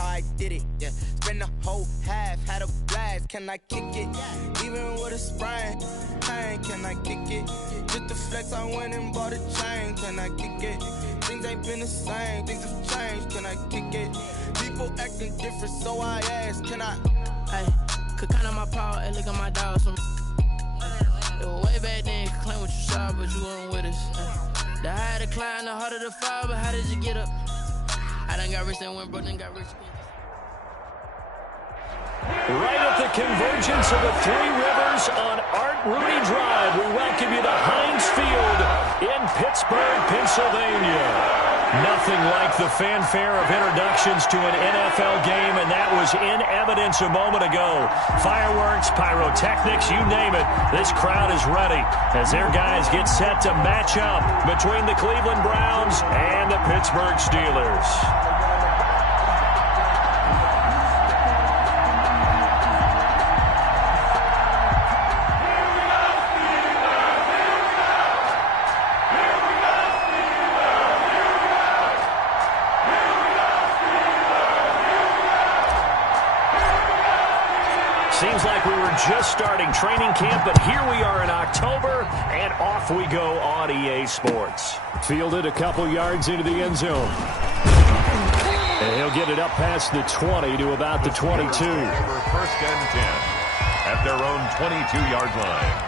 how I did it, yeah. Spend the whole half, had a blast, can I kick it? Even with a sprain, pain, can I kick it? Just the flex, I went and bought a chain, can I kick it? Things ain't been the same, things have changed, can I kick it? People acting different, so I ask, can I? Hey, could count on my power, and look at my dogs. It was way back then, could claim what you saw, but you weren't with us. The higher the climb, the harder the fall, but how did you get up? I done got rich and went broke, then got rich again. Right at the convergence of the Three Rivers on Art Rooney Drive, we welcome you to Heinz Field in Pittsburgh, Pennsylvania. Nothing like the fanfare of introductions to an NFL game, and that was in evidence a moment ago. Fireworks, pyrotechnics, you name it. This crowd is ready as their guys get set to match up between the Cleveland Browns and the Pittsburgh Steelers. Seems like we were just starting training camp, but here we are in October, and off we go on EA Sports. Fielded a couple yards into the end zone. And he'll get it up past the 20 to about the 22. First and 10 at their own 22-yard line.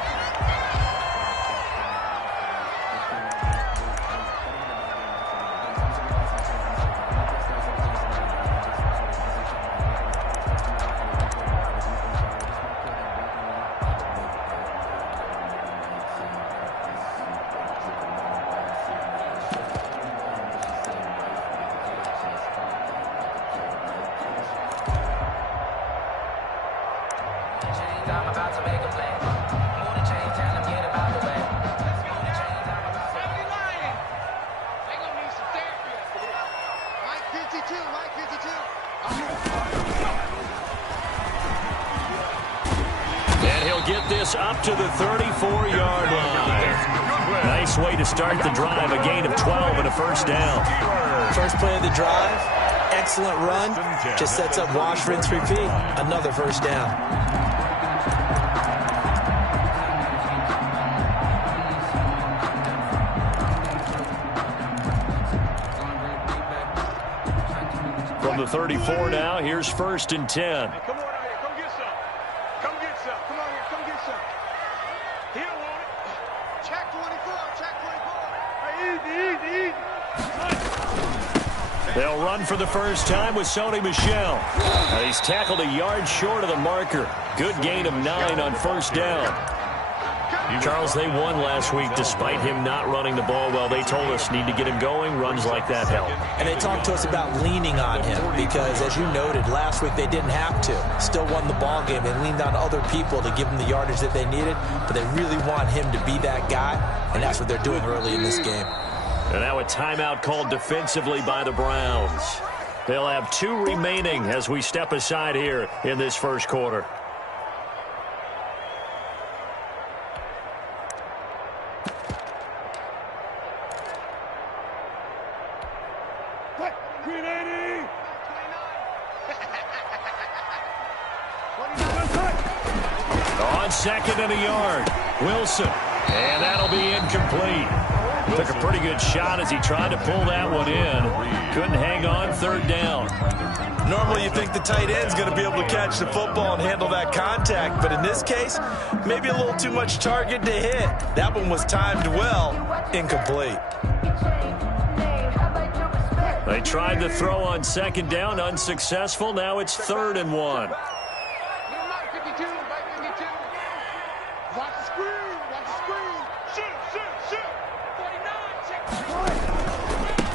I'm about to make a play. Moon and chain, tell them get about the way. Moon and chain, I'm about to make a play. They gonna need some therapy after this. Mike 52, Mike 52. And he'll get this up to the 34-yard line. Nice way to start the drive, a gain of 12 and a first down. First play of the drive, excellent run, just sets up wash, rinse, repeat. Another first down. From the 34 now, here's first and 10. Hey, come on out here, come get some. Come get some. Come on here, come get some. He don't want it. Check 24, check 24. Hey, easy. They'll run for the first time with Sony Michel. He's tackled a yard short of the marker. Good gain of 9 on first down. Charles, they won last week despite him not running the ball well. They told us need to get him going. Runs like that help. And they talked to us about leaning on him because, as you noted, last week they didn't have to. Still won the ball game. They leaned on other people to give them the yardage that they needed, but they really want him to be that guy, and that's what they're doing early in this game. And now a timeout called defensively by the Browns. They'll have 2 remaining as we step aside here in this first quarter. On second and a yard, Wilson. And that'll be incomplete. Took a pretty good shot as he tried to pull that one in. Couldn't hang on, third down. Normally you think the tight end's going to be able to catch the football and handle that contact, but in this case, maybe a little too much target to hit. That one was timed well, incomplete. They tried to throw on second down, unsuccessful. Now it's 3rd and 1.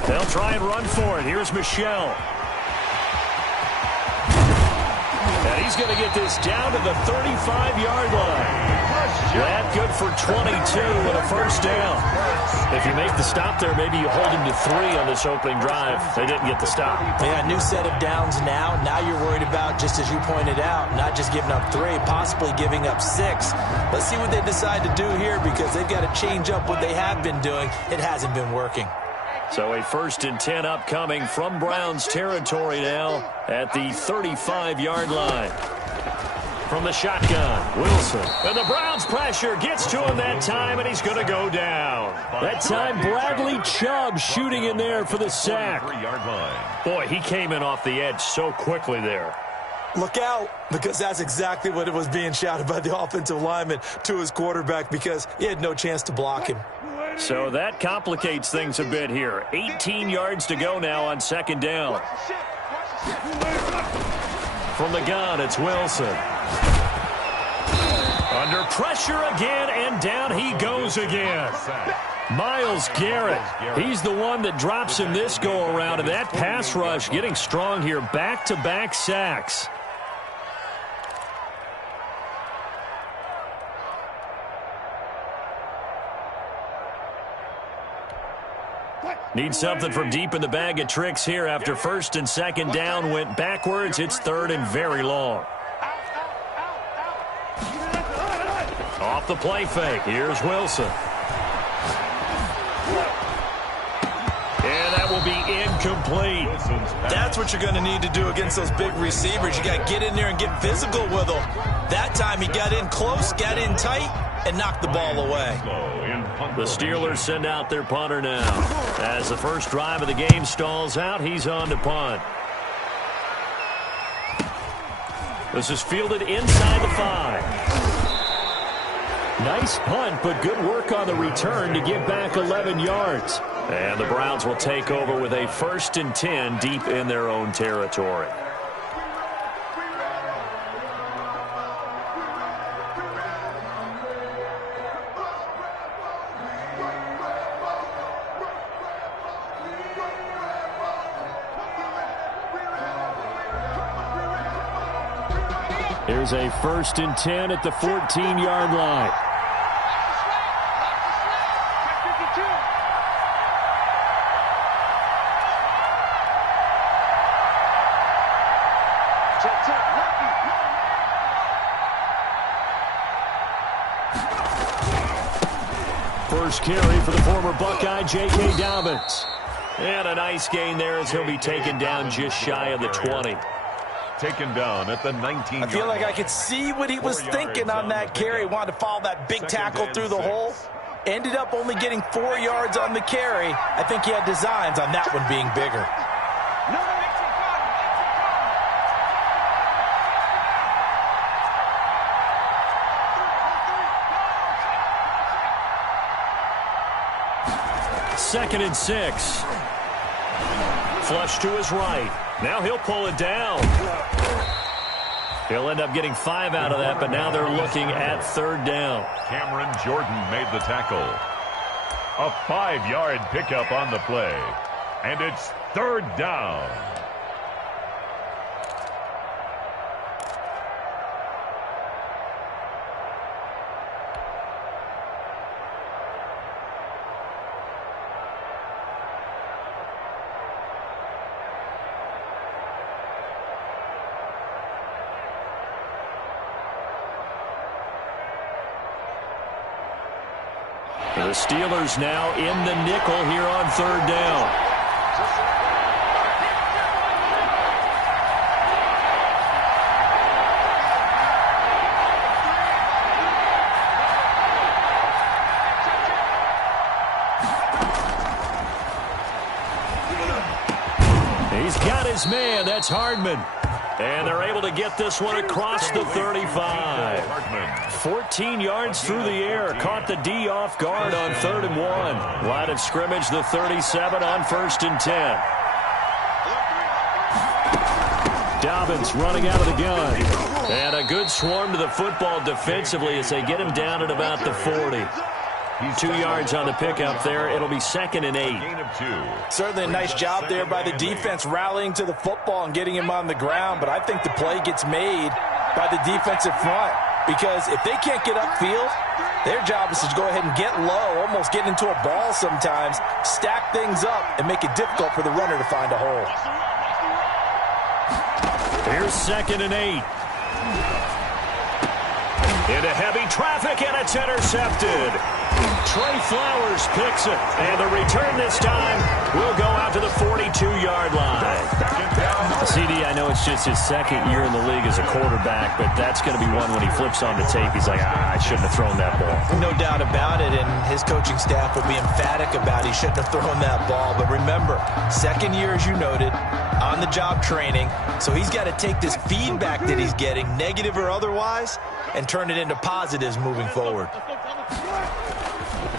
They'll try and run for it. Here's Michel. And he's going to get this down to the 35-yard line. That good for 22 and a first down. If you make the stop there, maybe you hold him to 3 on this opening drive. They didn't get the stop. Yeah, new set of downs now. Now you're worried about, just as you pointed out, not just giving up 3, possibly giving up 6. Let's see what they decide to do here because they've got to change up what they have been doing. It hasn't been working. So a 1st and 10 upcoming from Browns territory now at the 35-yard line. From the shotgun, Wilson. And the Browns pressure gets to him that time, and he's going to go down. That time, Bradley Chubb shooting in there for the sack. Boy, he came in off the edge so quickly there. Look out, because that's exactly what it was being shouted by the offensive lineman to his quarterback, because he had no chance to block him. So that complicates things a bit here. 18 yards to go now on 2nd down. From the gun, it's Wilson. Under pressure again, and down he goes again. Myles Garrett, he's the one that drops him this go-around, and that pass rush getting strong here. Back-to-back sacks. Need something from deep in the bag of tricks here after 1st and 2nd down went backwards. It's 3rd and very long. Off the play fake. Here's Wilson. And that will be incomplete. That's what you're going to need to do against those big receivers. You got to get in there and get physical with them. That time he got in close, got in tight, and knocked the ball away. The Steelers send out their punter now. As the first drive of the game stalls out, he's on to punt. This is fielded inside the 5. Nice punt, but good work on the return to get back 11 yards. And the Browns will take over with a 1st and 10 deep in their own territory. Here's a 1st and 10 at the 14-yard line. First carry for the former Buckeye, J.K. Dobbins. And a nice gain there as he'll be taken down just shy of the 20. Taken down at the 19. I feel like I could see what he was thinking on that carry. Wanted to follow that big tackle through the hole. Ended up only getting 4 yards on the carry. I think he had designs on that one being bigger. Second and 6. Flush to his right. Now he'll pull it down. He'll end up getting 5 out of that, but now they're looking at 3rd down. Cameron Jordan made the tackle. A 5-yard pickup on the play. And it's 3rd down. The Steelers now in the nickel here on 3rd down. He's got his man. That's Hardman. And they're able to get this one across the 35. 14 yards through the air. Caught the D off guard on 3rd and 1. Line of scrimmage, the 37 on 1st and 10. Dobbins running out of the gun. And a good swarm to the football defensively as they get him down at about the 40. 2 yards on the pickup there. It'll be 2nd and 8. Certainly a nice job there by the defense rallying to the football and getting him on the ground, but I think the play gets made by the defensive front because if they can't get upfield, their job is to go ahead and get low, almost get into a ball sometimes, stack things up, and make it difficult for the runner to find a hole. Here's 2nd and 8. Into heavy traffic, and it's intercepted. Trey Flowers picks it, and the return this time will go out to the 42-yard line. CD, I know it's just his second year in the league as a quarterback, but that's going to be one when he flips on the tape. He's like, I shouldn't have thrown that ball. No doubt about it, and his coaching staff will be emphatic about he shouldn't have thrown that ball. But remember, second year, as you noted, on-the-job training, so he's got to take this feedback that he's getting, negative or otherwise, and turn it into positives moving forward.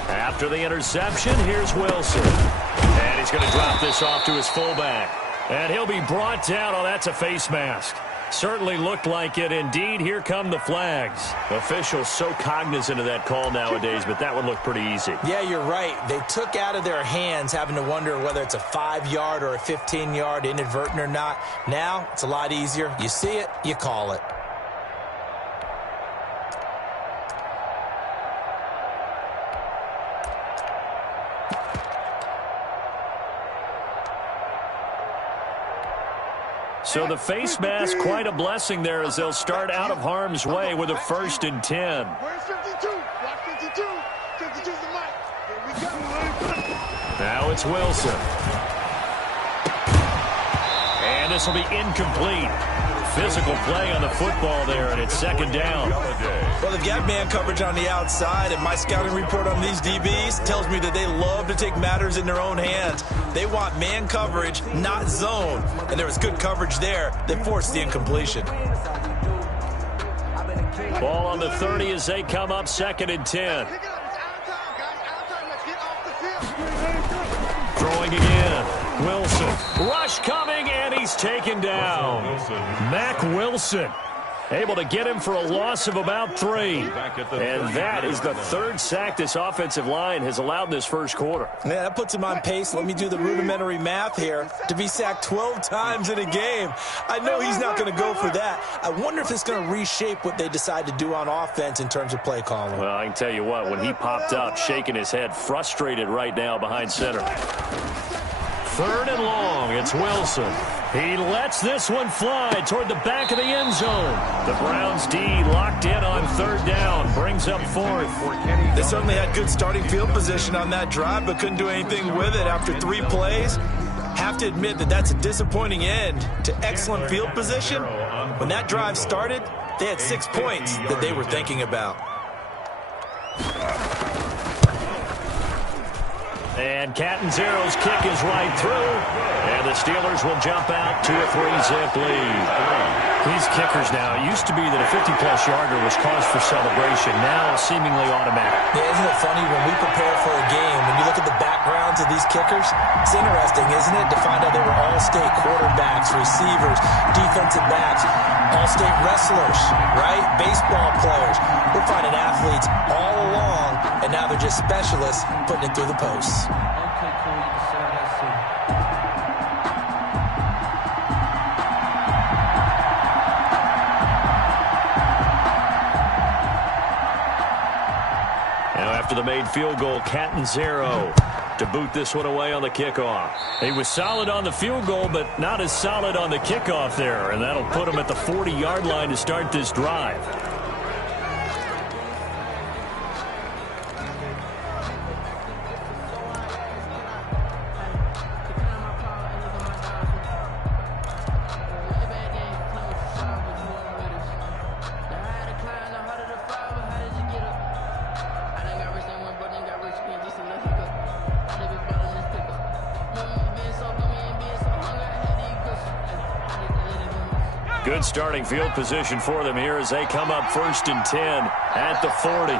After the interception, here's Wilson. And he's going to drop this off to his fullback. And he'll be brought down. Oh, that's a face mask. Certainly looked like it. Indeed, here come the flags. Officials so cognizant of that call nowadays, but that one looked pretty easy. Yeah, you're right. They took out of their hands having to wonder whether it's a 5-yard or a 15-yard, inadvertent or not. Now, it's a lot easier. You see it, you call it. So the face mask, quite a blessing there as they'll start out of harm's way with a 1st and 10. Where's 52? Watch 52. 52's the mic. Here we go. Now it's Wilson. And this will be incomplete. Physical play on the football there, and it's 2nd down. Well, they've got man coverage on the outside, and my scouting report on these DBs tells me that they love to take matters in their own hands. They want man coverage, not zone. And there was good coverage there that forced the incompletion. Ball on the 30 as they come up 2nd and 10. Throwing again. Wilson. Rush coming, and he's taken down. Mack Wilson able to get him for a loss of about 3. And that is the 3rd sack this offensive line has allowed in this first quarter. Yeah, that puts him on pace. Let me do the rudimentary math here. To be sacked 12 times in a game. I know he's not going to go for that. I wonder if it's going to reshape what they decide to do on offense in terms of play calling. Well, I can tell you what, when he popped up, shaking his head, frustrated right now behind center. 3rd and long, it's Wilson. He lets this one fly toward the back of the end zone. The Browns D locked in on 3rd down, brings up 4th. They certainly had good starting field position on that drive, but couldn't do anything with it after 3 plays. Have to admit that that's a disappointing end to excellent field position. When that drive started, they had 6 points that they were thinking about. And Catanzero's kick is right through. And the Steelers will jump out to a 3-zip lead. These kickers now, it used to be that a 50-plus yarder was cause for celebration. Now seemingly automatic. Yeah, isn't it funny when we prepare for a game, when you look at the backgrounds of these kickers, it's interesting, isn't it, to find out they were all-state quarterbacks, receivers, defensive backs, all-state wrestlers, right? Baseball players. We're finding athletes all along, and now they're just specialists putting it through the posts. Okay, cool. You can say that too. Now after the made field goal, Catanzaro to boot this one away on the kickoff. He was solid on the field goal, but not as solid on the kickoff there, and that'll put him at the 40-yard line to start this drive. Good starting field position for them here as they come up 1st and 10 at the 40.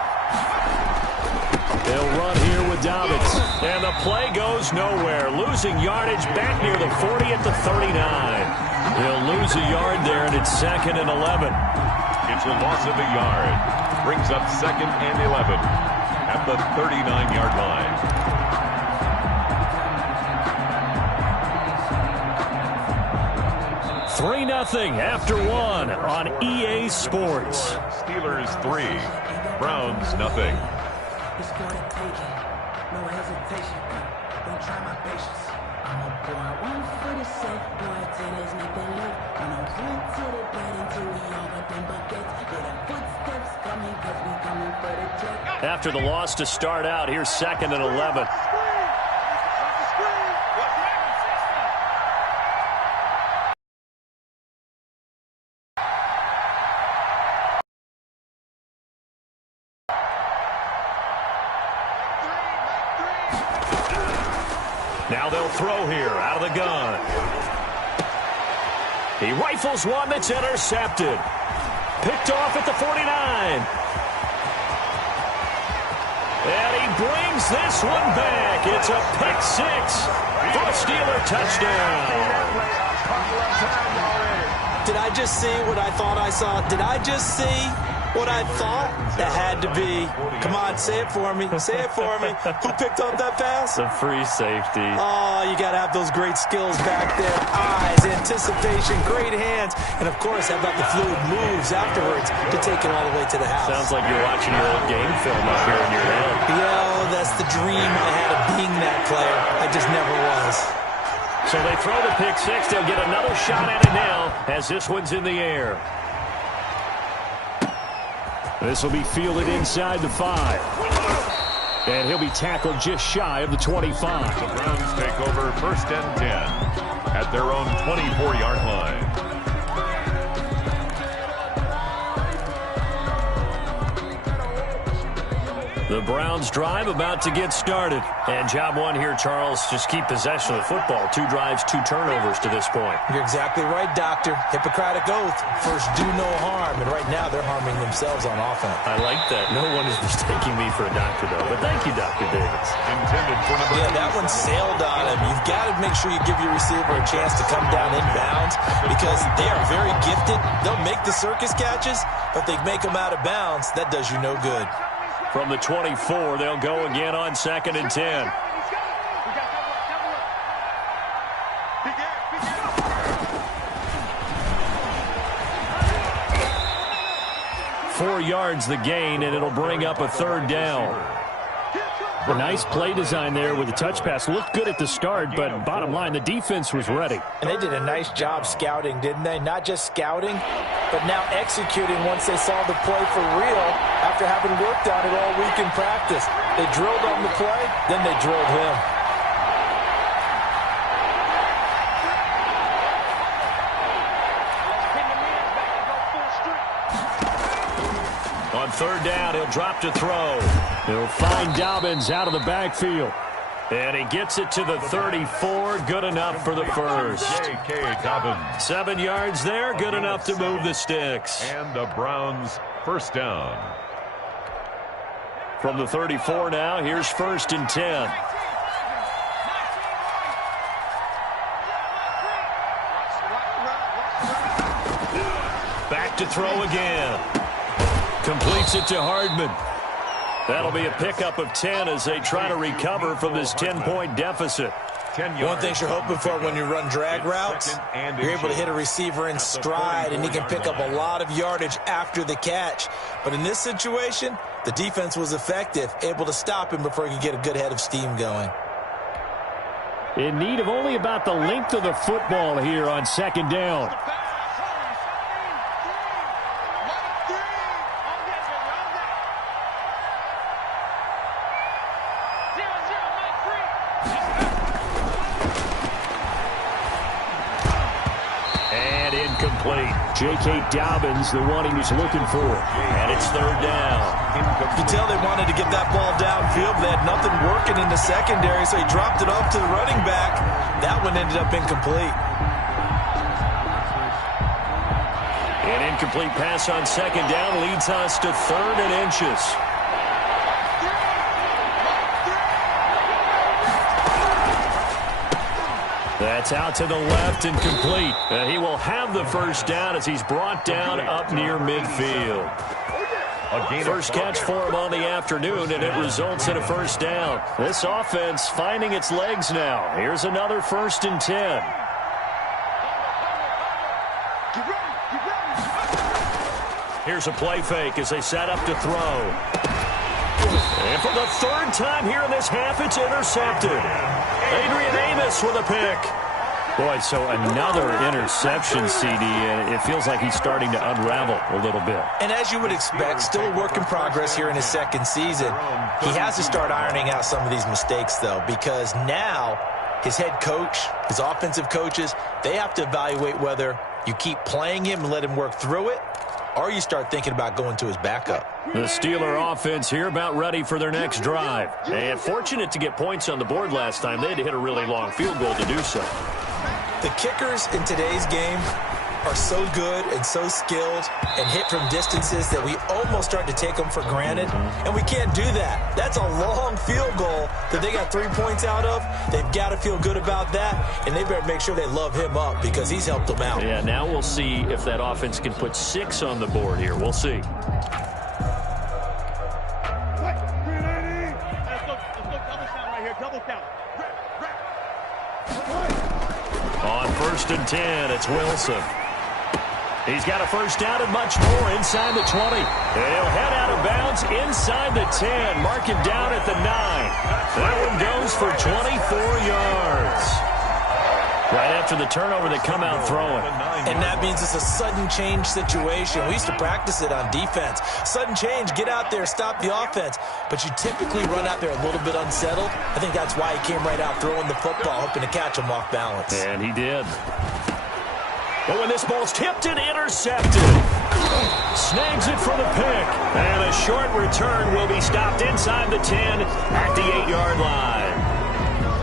They'll run here with Dobbins. And the play goes nowhere. Losing yardage back near the 40 at the 39. He'll lose a yard there, and it's 2nd and 11. It's a loss of a yard. Brings up 2nd and 11 at the 39-yard line. 3-0 after 1 on EA Sports. Steelers 3, Browns nothing. It's for the taking. No hesitation. Don't try my patience. I'm a boy. 1 for the safe boy. Till there's nothing left. And I'm run to the bed until we all but them buckets. Yeah, the footsteps coming. After the loss to start out, here's 2nd and 11. Now they'll throw here out of the gun. He rifles one that's intercepted. Picked off at the 49. And he brings this one back. It's a pick 6 for a Steeler touchdown. Did I just see what I thought I saw? Did I just see what I thought? That had to be. Come on, say it for me. Say it for me. Who picked up that pass? The free safety. Oh, you got to have those great skills back there. Eyes, anticipation, great hands. And, of course, how about the fluid moves afterwards to take it all the way to the house? Sounds like you're watching your old game film up here in your head. Yo, that's the dream I had of being that player. I just never was. So they throw the pick 6. They'll get another shot at it now as this one's in the air. This will be fielded inside the 5. And he'll be tackled just shy of the 25. The Browns take over 1st and 10 at their own 24-yard line. The Browns drive about to get started. And job one here, Charles, just keep possession of the football. 2 drives, 2 turnovers to this point. You're exactly right, Doctor. Hippocratic oath. First, do no harm. And right now, they're harming themselves on offense. I like that. No one is mistaking me for a doctor, though. But thank you, Dr. Davis. Intended for number 2. That one sailed on him. You've got to make sure you give your receiver a chance to come down inbounds because they are very gifted. They'll make the circus catches, but they make them out of bounds. That does you no good. From the 24, they'll go again on 2nd and 10. 4 yards the gain, and it'll bring up a 3rd down. A nice play design there with the touch pass. Looked good at the start, but bottom line, the defense was ready. And they did a nice job scouting, didn't they? Not just scouting, but now executing once they saw the play for real after having worked on it all week in practice. They drilled on the play, then they drilled him. On 3rd down, he'll drop to throw. He'll find Dobbins out of the backfield. And he gets it to the 34. Good enough for the first. J.K. Dobbins. 7 yards there. Good enough to move the sticks. And the Browns 1st down. From the 34 now, here's 1st and 10. Back to throw again. Completes it to Hardman. That'll be a pickup of 10 as they try to recover from this 10-point deficit. One thing you're hoping for when you run drag routes, you're able to hit a receiver in stride, and he can pick up a lot of yardage after the catch. But in this situation, the defense was effective, able to stop him before he could get a good head of steam going. In need of only about the length of the football here on 2nd down. J.K. Dobbins, the one he was looking for. And it's 3rd down. You can tell they wanted to get that ball downfield. They had nothing working in the secondary, so he dropped it off to the running back. That one ended up incomplete. An incomplete pass on 2nd down leads us to 3rd and inches. That's out to the left and complete. And he will have the 1st down as he's brought down up near midfield. First catch for him on the afternoon, and it results in a 1st down. This offense finding its legs now. Here's another 1st and 10. Here's a play fake as they set up to throw. And for the 3rd time here in this half, it's intercepted. Adrian Amos with a pick. Boy, so another interception, CD, and it feels like he's starting to unravel a little bit. And as you would expect, still a work in progress here in his second season. He has to start ironing out some of these mistakes, though, because now his head coach, his offensive coaches, they have to evaluate whether you keep playing him and let him work through it, or you start thinking about going to his backup. The Steeler offense here about ready for their next drive. And fortunate to get points on the board last time. They had to hit a really long field goal to do so. The kickers in today's game are so good and so skilled and hit from distances that we almost start to take them for granted, and we can't do that. That's a long field goal that they got 3 points out of. They've got to feel good about that, and they better make sure they love him up because he's helped them out. Yeah, now we'll see if that offense can put 6 on the board here. We'll see. On 1st and 10, it's Wilson. He's got a first down and much more inside the 20. And he'll head out of bounds inside the 10. Mark him down at the 9. That one goes for 24 yards. Right after the turnover, they come out throwing. And that means it's a sudden change situation. We used to practice it on defense. Sudden change, get out there, stop the offense. But you typically run out there a little bit unsettled. I think that's why he came right out throwing the football, hoping to catch him off balance. And he did. But when this ball's tipped and intercepted, snags it for the pick. And a short return will be stopped inside the 10 at the 8-yard line.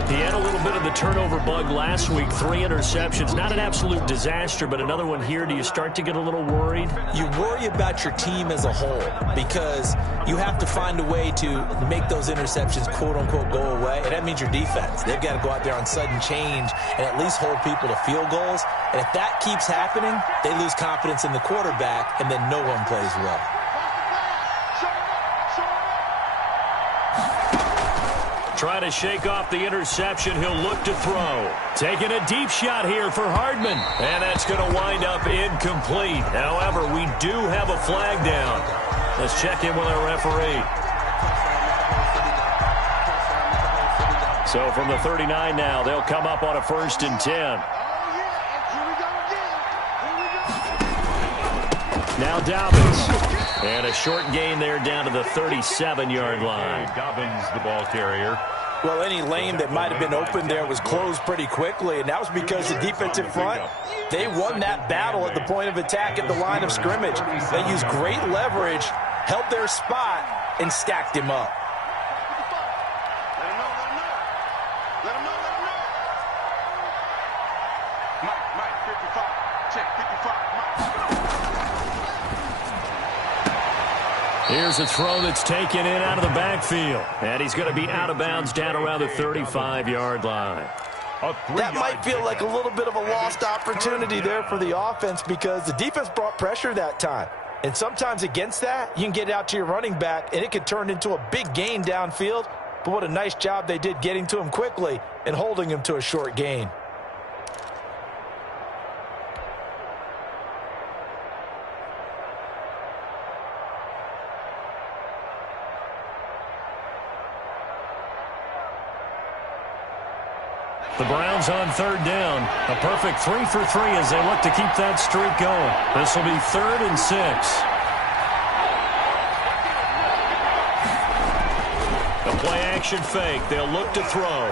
He had a little bit of the turnover bug last week, 3 interceptions. Not an absolute disaster, but another one here. Do you start to get a little worried? You worry about your team as a whole because you have to find a way to make those interceptions, quote-unquote, go away. And that means your defense. They've got to go out there on sudden change and at least hold people to field goals. And if that keeps happening, they lose confidence in the quarterback, and then no one plays well. Try to shake off the interception. He'll look to throw. Taking a deep shot here for Hardman. And that's going to wind up incomplete. However, we do have a flag down. Let's check in with our referee. So from the 39 now, they'll come up on a 1st and 10. Now Dobbins. And a short gain there down to the 37-yard line. Dobbins, the ball carrier. Well, any lane that might have been open there was closed pretty quickly, and that was because the defensive front, they won that battle at the point of attack at the line of scrimmage. They used great leverage, held their spot, and stacked him up. Let him know. Mike, 55. Check, 55. Mike. Here's a throw that's taken in out of the backfield. And he's going to be out of bounds down around the 35-yard line. That might feel like a little bit of a lost opportunity there for the offense because the defense brought pressure that time. And sometimes against that, you can get out to your running back, and it could turn into a big gain downfield. But what a nice job they did getting to him quickly and holding him to a short gain. The Browns on 3rd down. A perfect 3 for 3 as they look to keep that streak going. This will be 3rd and 6. A play-action fake. They'll look to throw.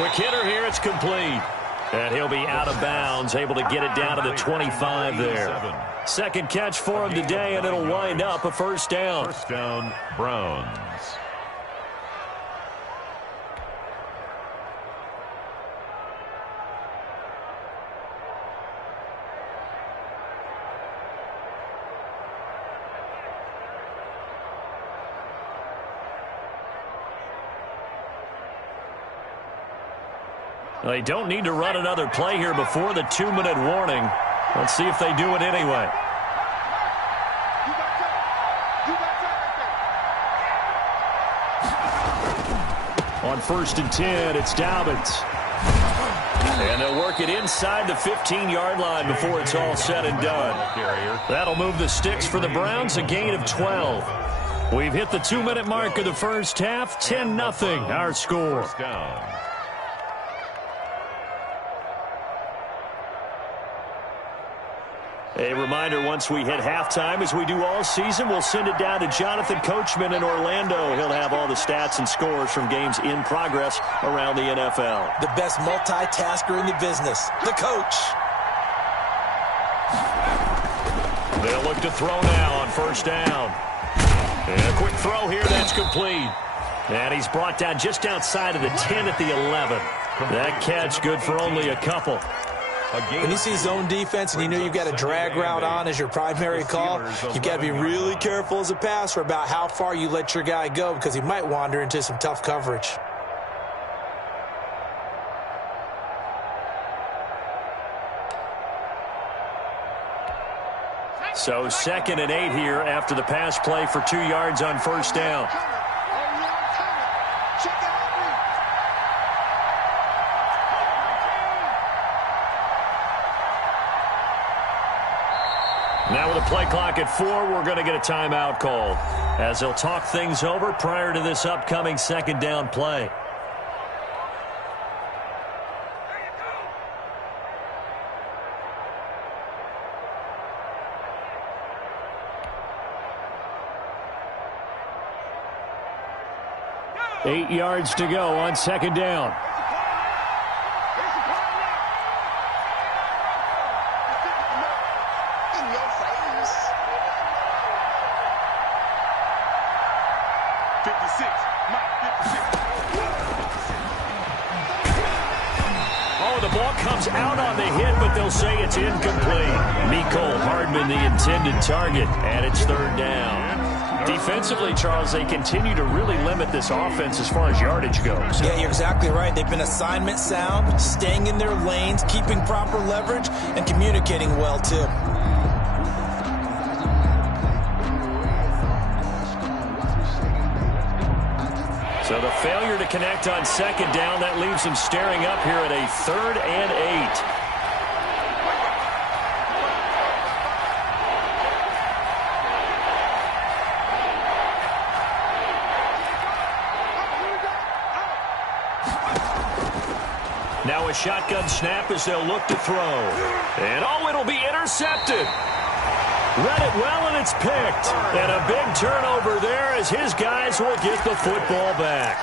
Quick hitter here. It's complete. And he'll be out of bounds, able to get it down to the 25 there. Second catch for him today, and it'll wind up a 1st down. 1st down, Browns. They don't need to run another play here before the 2-minute warning. Let's see if they do it anyway. On 1st and 10, it's Dobbins. And they'll work it inside the 15-yard line before it's all said and done. That'll move the sticks for the Browns, a gain of 12. We've hit the 2-minute mark of the first half, 10-0, our score. A reminder, once we hit halftime, as we do all season, we'll send it down to Jonathan Coachman in Orlando. He'll have all the stats and scores from games in progress around the NFL. The best multitasker in the business, the coach. They'll look to throw now on first down. And a quick throw here, that's complete. And he's brought down just outside of the 10 at the 11. That catch good for only a couple. When you see zone defense and you know you've got a drag route on as your primary call, you've got to be really careful as a passer about how far you let your guy go because he might wander into some tough coverage. So 2nd and 8 here after the pass play for 2 yards on first down. Now with a play clock at 4, we're going to get a timeout called as they'll talk things over prior to this upcoming 2nd down play. Eight yards to go on 2nd down. Oh, the ball comes out on the hit, but they'll say it's incomplete. Mecole Hardman, the intended target, and it's 3rd down. Defensively, Charles, they continue to really limit this offense as far as yardage goes. Yeah, you're exactly right. They've been assignment sound, staying in their lanes, keeping proper leverage, and communicating well, too. So the failure to connect on 2nd down, that leaves them staring up here at a 3rd and 8. Now a shotgun snap as they'll look to throw. And oh, it'll be intercepted. Read it well, and it's picked. And a big turnover there as his guys will get the football back.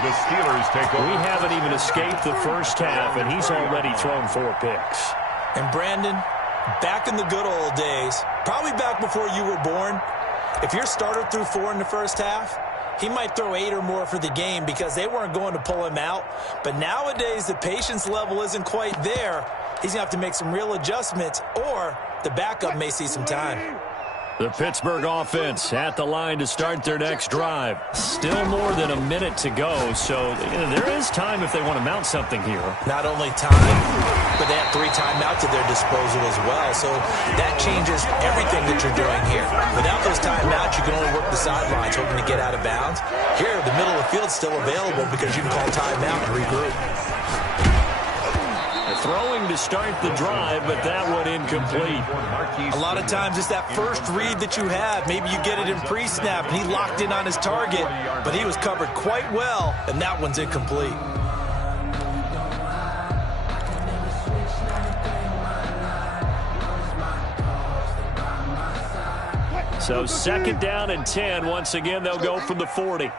The Steelers take over. We haven't even escaped the first half, and he's already thrown 4 picks. And Brandon, back in the good old days, probably back before you were born, if your starter threw 4 in the first half, he might throw 8 or more for the game because they weren't going to pull him out. But nowadays, the patience level isn't quite there. He's going to have to make some real adjustments, or the backup may see some time. The Pittsburgh offense at the line to start their next drive. Still more than a minute to go, so there is time if they want to mount something here. Not only time, but they have 3 timeouts at their disposal as well, so that changes everything that you're doing here. Without those timeouts, you can only work the sidelines hoping to get out of bounds. Here, the middle of the field's still available because you can call timeout and regroup. Throwing to start the drive, but that one incomplete. A lot of times it's that first read that you have. Maybe you get it in pre-snap, and he locked in on his target, but he was covered quite well, and that one's incomplete. So 2nd down and 10. Once again, they'll go from the 40.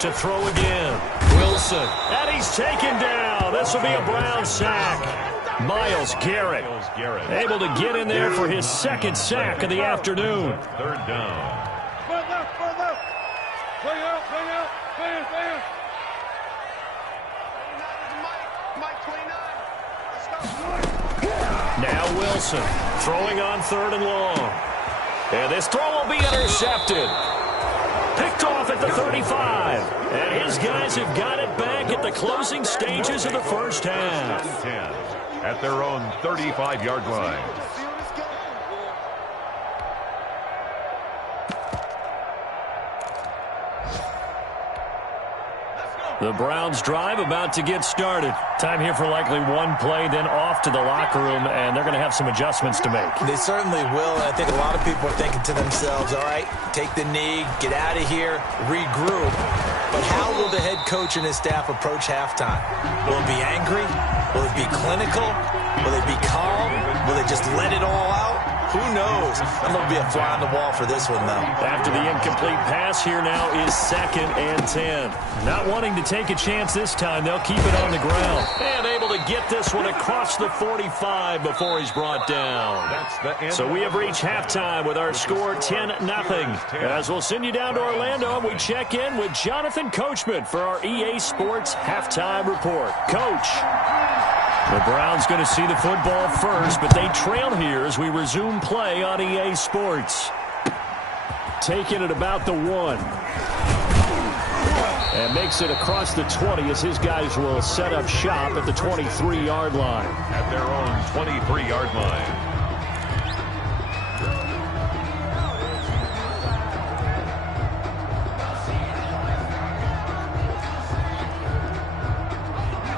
To throw again. Wilson. And he's taken down. This will be a Brown sack. Myles Garrett able to get in there for his 2nd sack of the afternoon. 3rd down. Now Wilson throwing on 3rd and long. And this throw will be intercepted. Picked off at the 35. And his guys have got it back at the closing stages of the first half. 10 at their own 35-yard line. The Browns drive about to get started. Time here for likely one play, then off to the locker room, and they're going to have some adjustments to make. They certainly will, and I think a lot of people are thinking to themselves, all right, take the knee, get out of here, regroup. But how will the head coach and his staff approach halftime? Will it be angry? Will it be clinical? Will it be calm? Will they just let it all out? Who knows? I'm going to be a fly on the wall for this one, though. After the incomplete pass, here now is 2nd and 10. Not wanting to take a chance this time, they'll keep it on the ground. And able to get this one across the 45 before he's brought down. So we have reached halftime with our score 10-0. As we'll send you down to Orlando, and we check in with Jonathan Coachman for our EA Sports Halftime Report. Coach. The Browns going to see the football first, but they trail here as we resume play on EA Sports. Taking it about the 1. And makes it across the 20 as his guys will set up shop at the 23-yard line. At their own 23-yard line.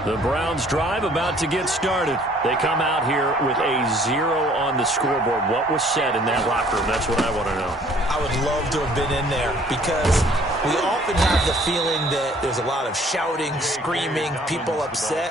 The Browns drive about to get started. They come out here with a 0 on the scoreboard. What was said in that locker room? That's what I want to know. I would love to have been in there because we often have the feeling that there's a lot of shouting, screaming, people upset.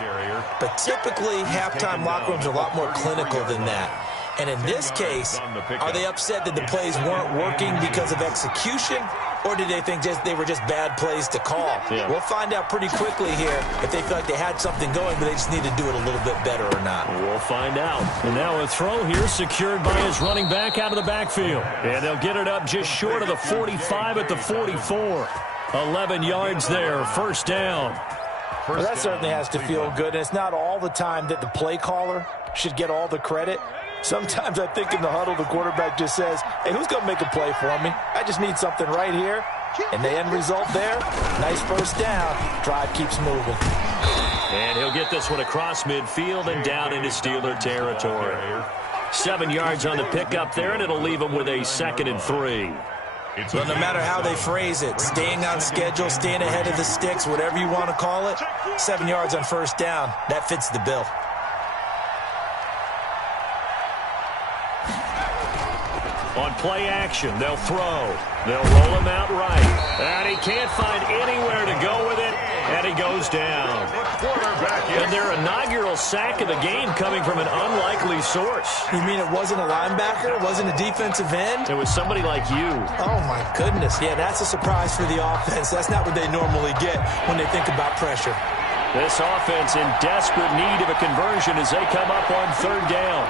But typically, halftime locker rooms are a lot more clinical than that. And in this case, are they upset that the plays weren't working because of execution? Or did they think they were just bad plays to call? Yeah. We'll find out pretty quickly here if they feel like they had something going, but they just need to do it a little bit better or not. We'll find out. And now a throw here secured by his running back out of the backfield. And they'll get it up just short of the 45 at the 44. 11 yards there, first down. Well, that certainly has to feel good. And it's not all the time that the play caller should get all the credit. Sometimes I think in the huddle, the quarterback just says, hey, who's going to make a play for me? I just need something right here. And the end result there, nice first down. Drive keeps moving. And he'll get this one across midfield and down into Steeler territory. 7 yards on the pickup there, and it'll leave him with a 2nd and 3. Well, no matter how they phrase it, staying on schedule, staying ahead of the sticks, whatever you want to call it, 7 yards on first down, that fits the bill. On play action, they'll throw. They'll roll him out right. And he can't find anywhere to go with it, and he goes down. And their inaugural sack of the game coming from an unlikely source. You mean it wasn't a linebacker? It wasn't a defensive end? It was somebody like you. Oh, my goodness. Yeah, that's a surprise for the offense. That's not what they normally get when they think about pressure. This offense in desperate need of a conversion as they come up on 3rd down.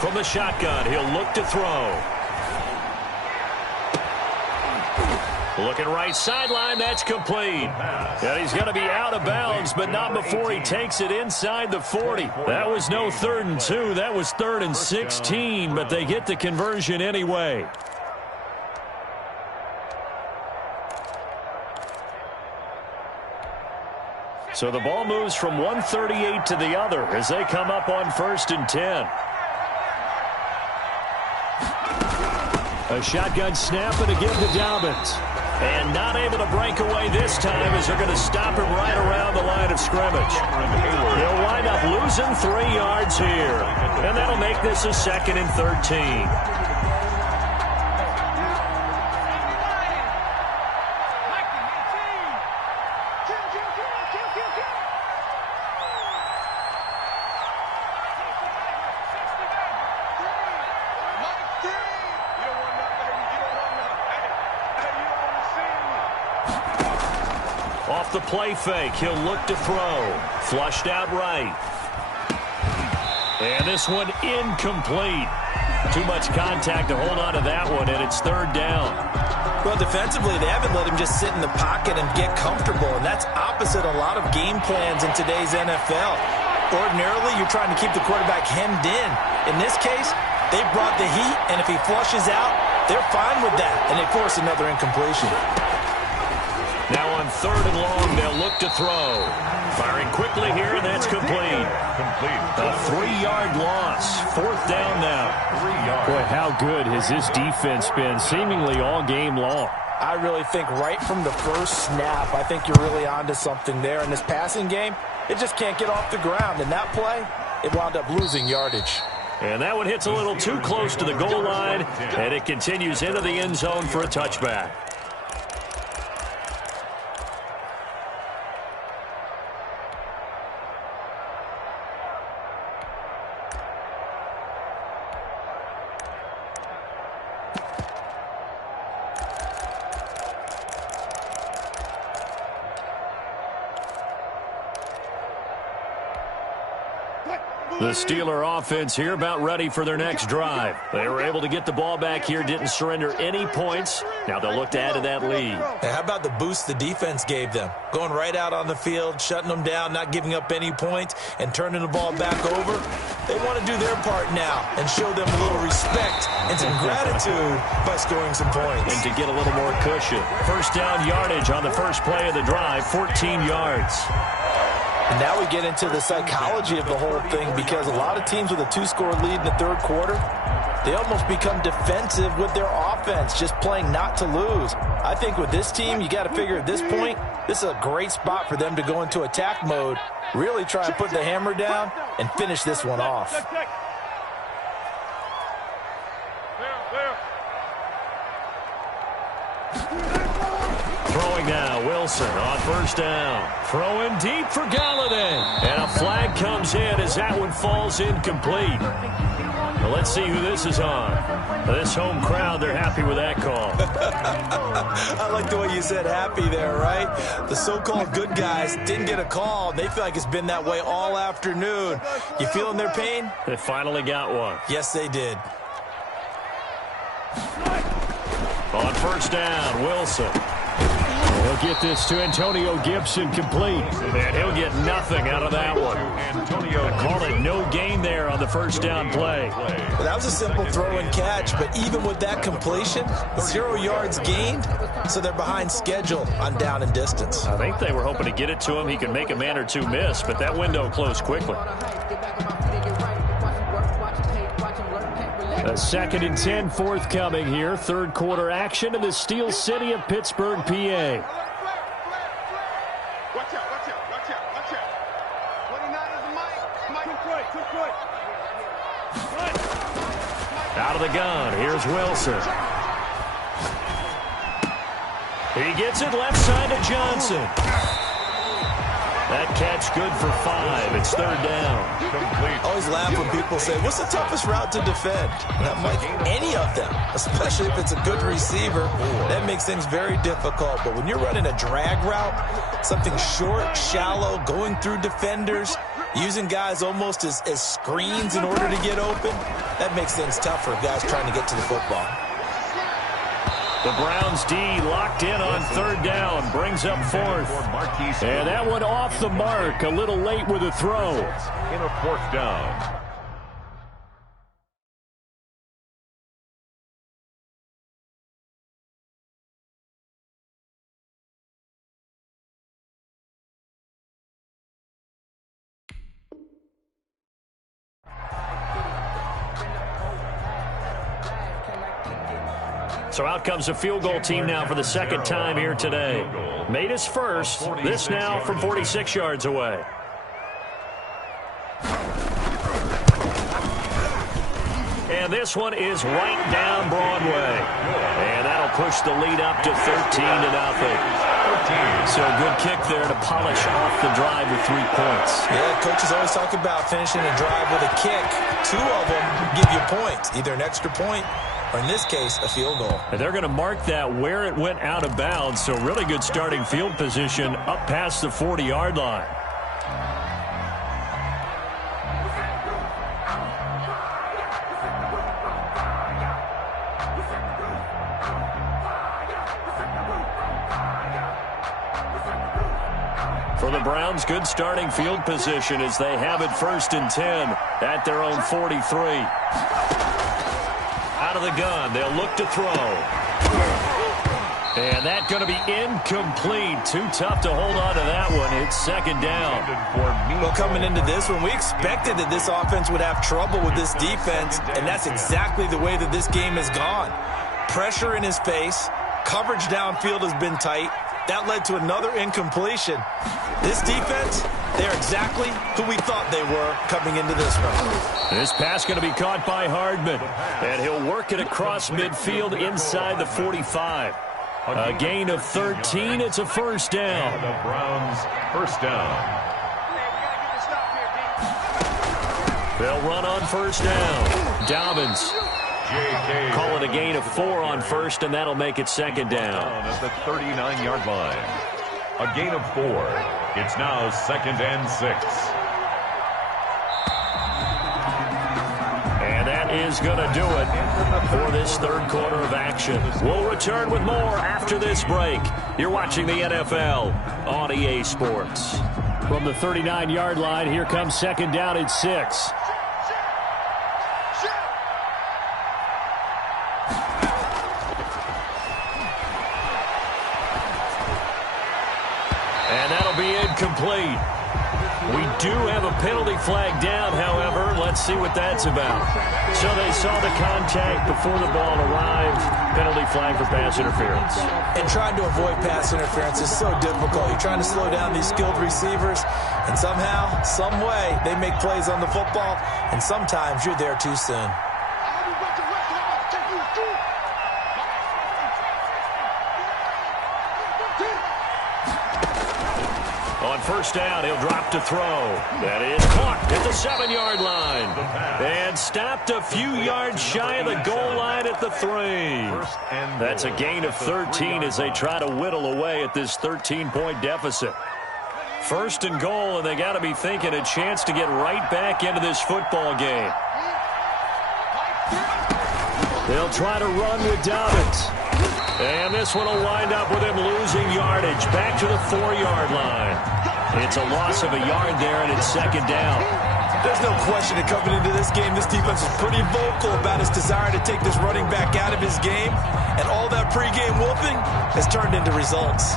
From the shotgun, he'll look to throw. Looking right sideline, that's complete. And he's going to be out of bounds, but not before he takes it inside the 40. That was no 3rd and 2. That was 3rd and 16, but they get the conversion anyway. So the ball moves from 138 to the other as they come up on 1st and 10. A shotgun snap and again to Dobbins. And not able to break away this time as they're going to stop him right around the line of scrimmage. He'll wind up losing 3 yards here. And that'll make this a 2nd and 13. Off the play fake, he'll look to throw. Flushed out right. And this one incomplete. Too much contact to hold on to that one, and it's 3rd down. Well, defensively, they haven't let him just sit in the pocket and get comfortable, and that's opposite a lot of game plans in today's NFL. Ordinarily, you're trying to keep the quarterback hemmed in. In this case, they brought the heat, and if he flushes out, they're fine with that, and they force another incompletion. Now on 3rd and long, they'll look to throw. Firing quickly here, and that's complete. A 3-yard loss. 4th down now. 3 yards. Boy, how good has this defense been seemingly all game long? I really think right from the first snap, I think you're really onto something there. In this passing game, it just can't get off the ground. In that play, it wound up losing yardage. And that one hits a little too close to the goal line, and it continues into the end zone for a touchback. The Steeler offense here about ready for their next drive. They were able to get the ball back here, didn't surrender any points. Now they'll look to add to that lead. Hey, how about the boost the defense gave them? Going right out on the field, shutting them down, not giving up any points, and turning the ball back over. They want to do their part now and show them a little respect and some gratitude by scoring some points. And to get a little more cushion. First down yardage on the first play of the drive, 14 yards. And now we get into the psychology of the whole thing, because a lot of teams with a 2-score lead in the third quarter, they almost become defensive with their offense, just playing not to lose. I think with this team, you got to figure at this point, this is a great spot for them to go into attack mode, really try and put the hammer down and finish this one off. Throwing now, Wilson on first down. Throwing deep for Galladay. And a flag comes in as that one falls incomplete. Well, let's see who this is on. This home crowd, they're happy with that call. I like the way you said happy there, right? The so-called good guys didn't get a call. They feel like it's been that way all afternoon. You feeling their pain? They finally got one. Yes, they did. On first down, Wilson. He'll get this to Antonio Gibson complete. And he'll get nothing out of that one. Call it no gain there on the first down play. Well, that was a simple throw and catch, but even with that completion, 0 yards gained, so they're behind schedule on down and distance. I think they were hoping to get it to him. He could make a man or two miss, but that window closed quickly. A 2nd and 10 forthcoming here. Third quarter action in the Steel City of Pittsburgh, PA. Watch out, watch out, watch out, watch out. 29 is Mike. Too quick. Out of the gun, here's Wilson. He gets it left side to Johnson. That catch good for 5. It's third down. I always laugh when people say, what's the toughest route to defend? Not like any of them, especially if it's a good receiver. That makes things very difficult. But when you're running a drag route, something short, shallow, going through defenders, using guys almost as screens in order to get open, that makes things tough for guys trying to get to the football. The Browns D locked in on third down, brings up fourth. And that one off the mark, a little late with a throw. In a fourth down. So out comes a field goal team now for the second time here today. Made his first. This now from 46 yards away. And this one is right down Broadway. And that'll push the lead up to 13-0. So a good kick there to polish off the drive with 3 points. Yeah, coaches always talk about finishing a drive with a kick. 2 of them give you points, either an extra point or in this case, a field goal. And they're going to mark that where it went out of bounds. So really good starting field position up past the 40-yard line. For the Browns, good starting field position as they have it 1st and 10 at their own 43. Out of the gun, they'll look to throw. And that's going to be incomplete. Too tough to hold on to that one. It's 2nd down. Well, coming into this one, we expected that this offense would have trouble with this defense, and that's exactly the way that this game has gone. Pressure in his face, Coverage downfield has been tight. That led to another incompletion. This defense, they're exactly who we thought they were coming into this one. This pass going to be caught by Hardman, and he'll work it across midfield inside the 45. A gain of 13. It's a first down. The Browns, first down. They'll run on first down. Dobbins. Call it a gain of 4 on first, and that'll make it second down. At the 39-yard line. A gain of 4. It's now second and 6. And that is going to do it for this third quarter of action. We'll return with more after this break. You're watching the NFL on EA Sports. From the 39-yard line, here comes second down at 6. And that'll be incomplete. We do have a penalty flag down, however. Let's see what that's about. So they saw the contact before the ball arrived. Penalty flag for pass interference. And trying to avoid pass interference is so difficult. You're trying to slow down these skilled receivers, and somehow, some way, they make plays on the football, and sometimes you're there too soon. On first down, he'll drop to throw. That is caught at the 7-yard line. And stopped a few yards shy of the goal line at the 3. That's a gain of 13 as they try to whittle away at this 13-point deficit. First and goal, and they got to be thinking a chance to get right back into this football game. They'll try to run with Dobbins. And this one will wind up with him losing yardage. Back to the 4-yard line. It's a loss of a yard there, and it's second down. There's no question that coming into this game, this defense is pretty vocal about its desire to take this running back out of his game. And all that pregame whooping has turned into results.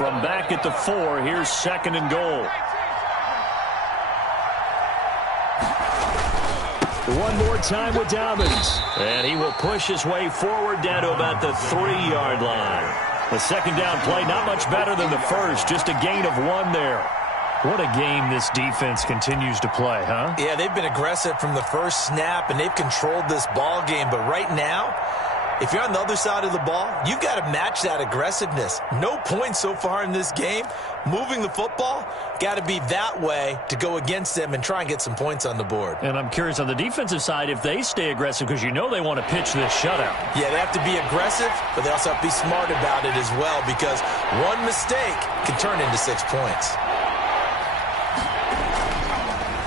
From back at the 4, here's second and goal. One more time with Dobbins. And he will push his way forward down to about the 3-yard line. The second down play, not much better than the first, just a gain of 1 there. What a game this defense continues to play, huh? Yeah, they've been aggressive from the first snap, and they've controlled this ball game. But right now, if you're on the other side of the ball, you've got to match that aggressiveness. No points so far in this game. Moving the football, got to be that way to go against them and try and get some points on the board. And I'm curious on the defensive side if they stay aggressive, because you know they want to pitch this shutout. Yeah, they have to be aggressive, but they also have to be smart about it as well, because one mistake can turn into 6 points.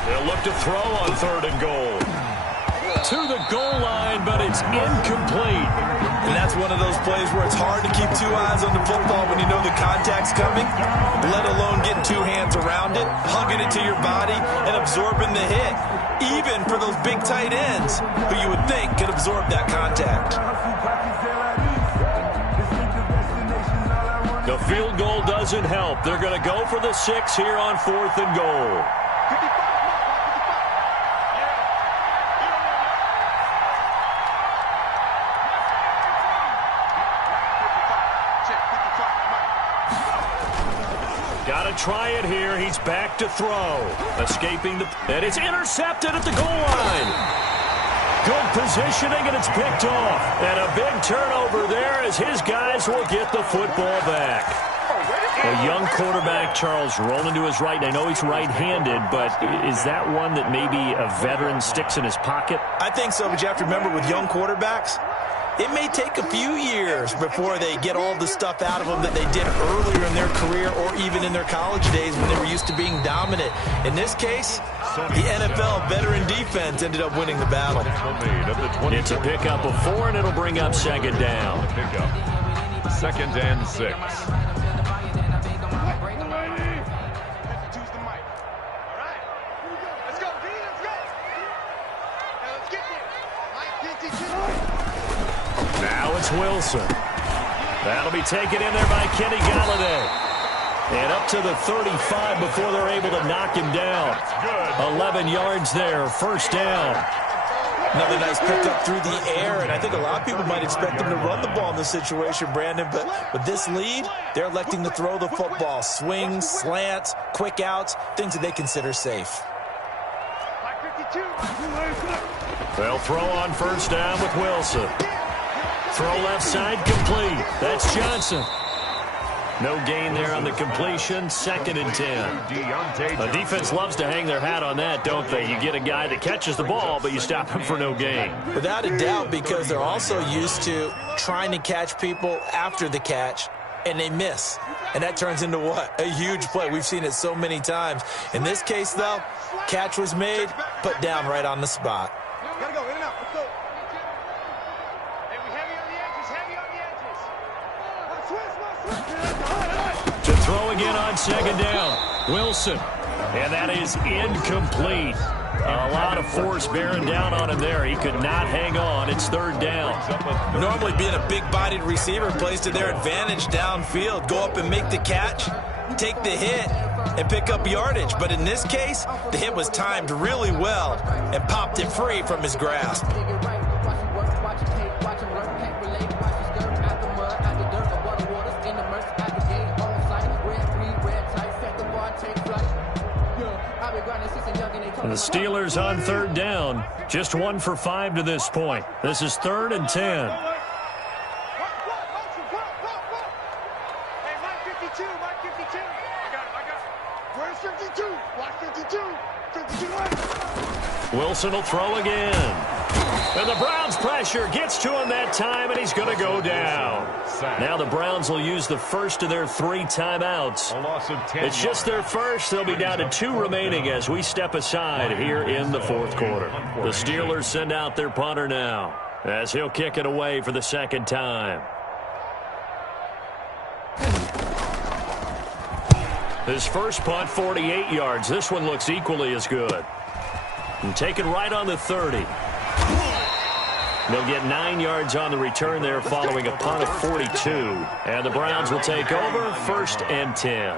They'll look to throw on third and goal. To the goal line, but it's incomplete. And that's one of those plays where it's hard to keep 2 eyes on the football when you know the contact's coming, let alone getting 2 hands around it, hugging it to your body, and absorbing the hit, even for those big tight ends who you would think could absorb that contact. The field goal doesn't help. They're going to go for the 6 here on fourth and goal. Got to try it here. He's back to throw. Escaping the... And it's intercepted at the goal line. Good positioning, and it's picked off. And a big turnover there as his guys will get the football back. A young quarterback, Charles, rolling to his right. I know he's right-handed, but is that one that maybe a veteran sticks in his pocket? I think so, but you have to remember with young quarterbacks, it may take a few years before they get all the stuff out of them that they did earlier in their career or even in their college days when they were used to being dominant. In this case, the NFL veteran defense ended up winning the battle. It's a pickup of 4, and it'll bring up second down. Second and 6. Now it's Wilson. That'll be taken in there by Kenny Galladay. And up to the 35 before they're able to knock him down. 11 yards there, first down. Another nice pickup through the air, and I think a lot of people might expect them to run the ball in this situation, Brandon, but with this lead, they're electing to throw the football. Swings, slants, quick outs, things that they consider safe. They'll throw on first down with Wilson. Throw left side, complete. That's Johnson. No gain there on the completion, 2nd and 10. The defense loves to hang their hat on that, don't they? You get a guy that catches the ball, but you stop him for no gain. Without a doubt, because they're also used to trying to catch people after the catch, and they miss. And that turns into what? A huge play. We've seen it so many times. In this case, though, catch was made, put down right on the spot. Gotta go, in and out. Let's go. Hey, we heavy on the edges, heavy on the edges. To throw again on 2nd down. Wilson. And that is incomplete. A lot of force bearing down on him there. He could not hang on. It's 3rd down. Normally being a big-bodied receiver plays to their advantage downfield. Go up and make the catch, take the hit, and pick up yardage. But in this case, the hit was timed really well and popped it free from his grasp. And the Steelers on 3rd down. Just 1 for 5 to this point. This is 3rd and 10. Hey, Mike 52, Mike 52. I got it. Where's 52? Watch 52. 52 right. Wilson will throw again. And the Browns pressure gets to him that time, and he's going to go down. Now the Browns will use the first of their 3 timeouts. It's just their first. They'll be down to 2 remaining as we step aside here in the 4th quarter. The Steelers send out their punter now as he'll kick it away for the 2nd time. His first punt, 48 yards. This one looks equally as good. And taken right on the 30. They'll get 9 yards on the return there following a punt of 42. And the Browns will take over 1st and 10.